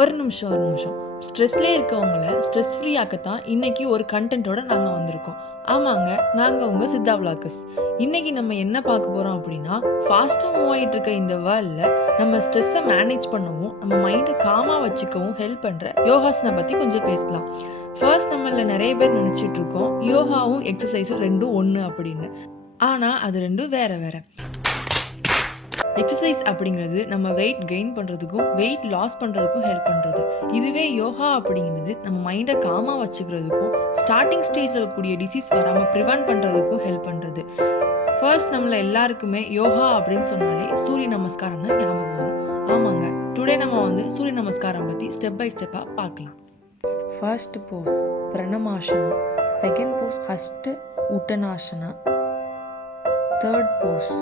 ஒரு நிமிஷம் ஒரு நிமிஷம். ஸ்ட்ரெஸ்லேயே இருக்கவங்கள ஸ்ட்ரெஸ் ஃப்ரீ ஆக்கத்தான் இன்றைக்கி ஒரு கண்டென்ட்டோட நாங்கள் வந்திருக்கோம். ஆமாங்க நாங்கள் உங்கள் சித்தா விளாக்கஸ் இன்றைக்கி நம்ம என்ன பார்க்க போகிறோம் அப்படின்னா ஃபாஸ்ட்டாக மூவ் ஆகிட்டு இருக்க இந்த வேர்ல்டில் நம்ம ஸ்ட்ரெஸ்ஸை மேனேஜ் பண்ணவும் நம்ம மைண்டை காமாக வச்சுக்கவும் ஹெல்ப் பண்ணுற யோகாசனை பற்றி கொஞ்சம் பேசலாம். ஃபர்ஸ்ட் நம்மளில் நிறைய பேர் நினச்சிட்டு இருக்கோம் யோகாவும் எக்ஸசைஸும் ரெண்டும் ஒன்று அப்படின்னு. ஆனால் அது ரெண்டும் வேறு வேறு. எக்ஸசைஸ் அப்படிங்கிறது நம்ம வெயிட் கெயின் பண்ணுறதுக்கும் வெயிட் லாஸ் பண்ணுறதுக்கும் ஹெல்ப் பண்ணுறது இதுவே யோகா அப்படிங்கிறது நம்ம மைண்டை காமாக வச்சுக்கிறதுக்கும் ஸ்டார்டிங் ஸ்டேஜில் இருக்கக்கூடிய டிசீஸ் வராமல் ப்ரிவென்ட் பண்ணுறதுக்கும் ஹெல்ப் பண்ணுறது ஃபர்ஸ்ட் நம்மளை எல்லாருக்குமே யோகா அப்படின்னு சொன்னாலே சூரிய நமஸ்காரம் தான் ஞாபகம் வரும். ஆமாங்க. டுடே நம்ம வந்து சூரிய நமஸ்காரம் பற்றி ஸ்டெப் பை ஸ்டெப்பாக பார்க்கலாம். First pose Pranamasana second pose Hasta Uttanasana third pose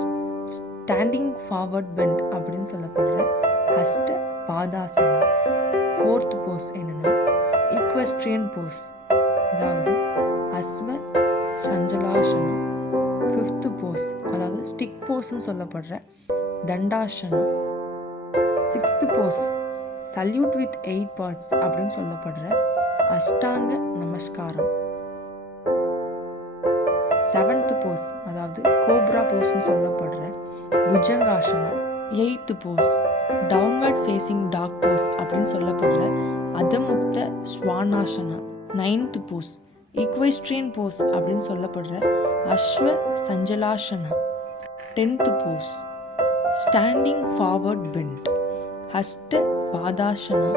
standing forward bend அப்படின்னு சொல்லப்படுற ஃபஸ்ட்டு பாதாசனா ஃபோர்த் போஸ் என்னென்னா ஈக்வஸ்ட்ரியன் போஸ் அதாவது அஸ்வ சஞ்சலாசனம். ஃபிஃப்த்து போஸ் அதாவது ஸ்டிக் போஸ்ன்னு சொல்லப்படுற தண்டாசனம். Sixth pose salute with eight parts அப்படின்னு சொல்லப்படுற அஷ்டாங்க நமஸ்காரம். போஸ்ன்னு சொல்லப்படுற Bhujangasana eighth pose downward facing dog pose அப்படின்னு சொல்லப்படுற Adhomukha Svanasana ninth pose equestrian pose அப்படின்னு சொல்லப்படுற Ashwa Sanchalanasana tenth pose standing forward bend Hasta Padasana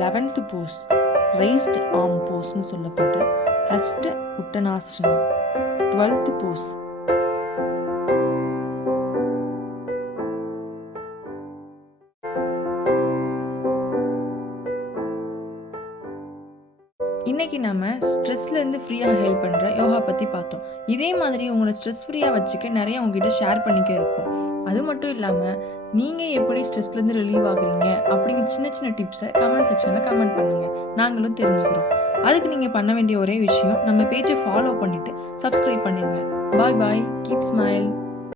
eleventh pose raised arm போஸ்ன்னு சொல்லப்படுற ஹஸ்ட உட்டனாசனா டுவெல்த்து போஸ் இன்னைக்கு நம்ம ஸ்ட்ரெஸ்லேருந்து ஃப்ரீயாக ஹெல்ப் பண்ணுற யோகா பற்றி பார்த்தோம். இதே மாதிரி உங்களை ஸ்ட்ரெஸ் ஃப்ரீயாக வச்சுக்க நிறைய உங்ககிட்ட ஷேர் பண்ணிக்க இருக்கும். அது மட்டும் இல்லாமல் நீங்கள் எப்படி ஸ்ட்ரெஸ்லேருந்து ரிலீவ் ஆகுறீங்க அப்படிங்கிற சின்ன சின்ன டிப்ஸை கமெண்ட் செக்ஷனில் கமெண்ட் பண்ணுங்கள் நாங்களும் தெரிஞ்சுக்கிறோம். அதுக்கு நீங்கள் பண்ண வேண்டிய ஒரே விஷயம் நம்ம பேஜை ஃபாலோ பண்ணிவிட்டு சப்ஸ்கிரைப் பண்ணிடுங்க பாய் பாய் கீப் ஸ்மைல்